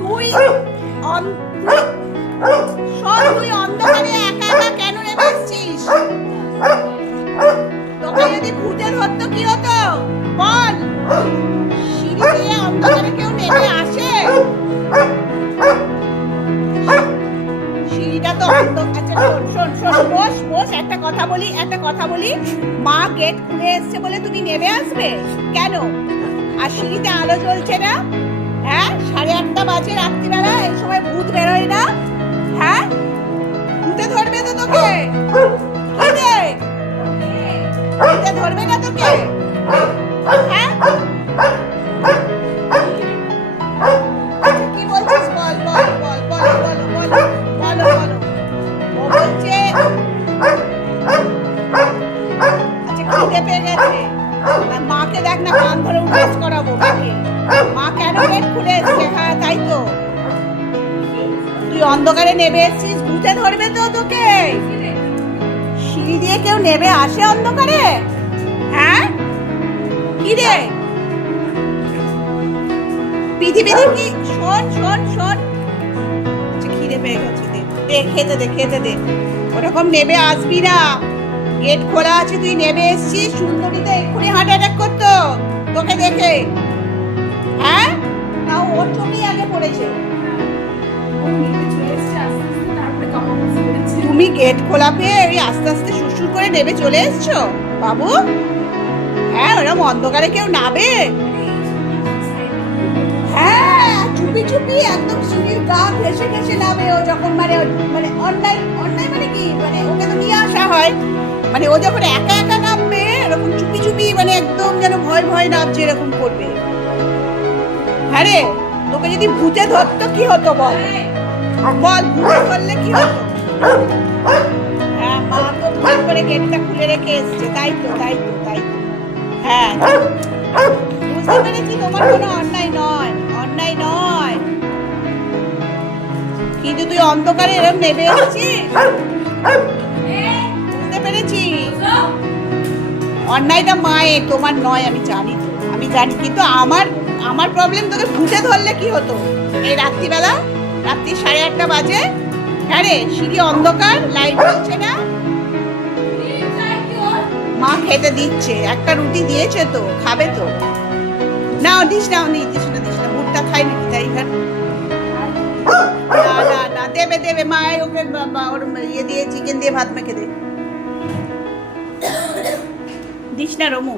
তুই শোন তুই অন্ধকারে একা একা কেন নেমে এসছিস তোকে যদি ভূতে ধরতো কি হতো? বল। সিঁড়ি দিয়ে অন্ধকারে কেউ নেমে আসে? সিঁড়িটা তো আচ্ছা শোন শোন শোন বস বস একটা কথা বলি একটা কথা বলি। মা গেট খুলে এসছে বলে তুমি নেমে আসবে? কেন? আর সিঁড়িতে আলো জ্বলছে না? হ্যাঁ সাড়ে আটটা বাজে রাত্রিবেলা এই সময় ভূত বেরোয় না হ্যাঁ ভূতে ধরবে তো তোকে ধরবে না তোকে হ্যাঁ আচ্ছা, বলছিস বলছে আচ্ছা পেয়ে গেছে মাকে দেখ না, কান ধরে উঠেস করাবো মা কেন গেট খুলে এসছে? হ্যাঁ তাই তো। তুই অন্ধকারে নেমে এসছিস ভূতে ধরবে তো তোকে। সিঁড়ি দিয়ে কেউ নেমে আসে অন্ধকারে? হ্যাঁ? কি রে? পৃথিবীতে কি? শোন শোন শোন। আচ্ছা খিদে পেয়ে গেছে দে, খেতে দে খেতে দে। ওরকম নেমে আসবি না। গেট খোলা আছে, তুই নেমে এসছিস? সুন্দরীতে এক্ষুনি হার্ট অ্যাটাক করতো, তোকে দেখে। হ্যাঁ? না, ওর চোখেই আগে পড়েছে। তুমি গেট খোলা পেয়ে ওই আস্তে আস্তে সুরসুর করে নেমে চলে এসছো? বাবু? হ্যাঁ ওরকম অন্ধকারে কেউ নাবে হ্যাঁ চুপি চুপি একদম সিঁড়ির গা ঘেসে ঘেসে নামে ও যখন মানে মানে অনলাইন মানে ও যখন একা একা নামবে, এরকম চুপি চুপি মানে একদম যেন ভয় ভয় নামছে এরকম করবে। হ্যাঁ রে, তোকে যদি ভূতে ধরতো কি হতো বল? বল, ভূতে ধরলে কি হতো? হ্যাঁ মা তো ভুল করে গেটটা খুলে রেখে এসছে, তাই তো তাই তো তাই তো। হ্যাঁ বুঝতে পেরেছি তোমার কোনো অন্যায় নয় অন্যায় নয়। কিন্তু তুই অন্ধকারে এরকম নেমে এসেছিস? পেরেছি অন্যায়টা মায়ের তোমার নয়, আমি জানি আমি জানি। কিন্তু আমার আমার প্রবলেম তোকে ভূতে ধরলে কি হতো? এই রাত্রিবেলা, রাত্রি সাড়ে আটটা বাজে হ্যাঁ রে, সিঁড়ি অন্ধকার লাইট জ্বলছে না? মা খেতে দিচ্ছে, একটা রুটি দিয়েছে তো, খাবে তো। না, দিস না নি দিস না দিস না, ভুট্টা খাই নাকি তাই না না না, দেবে দেবে মা ওকে ওর ইয়ে দিয়ে চিকেন দিয়ে ভাত মেখে দে। দিস না রমু।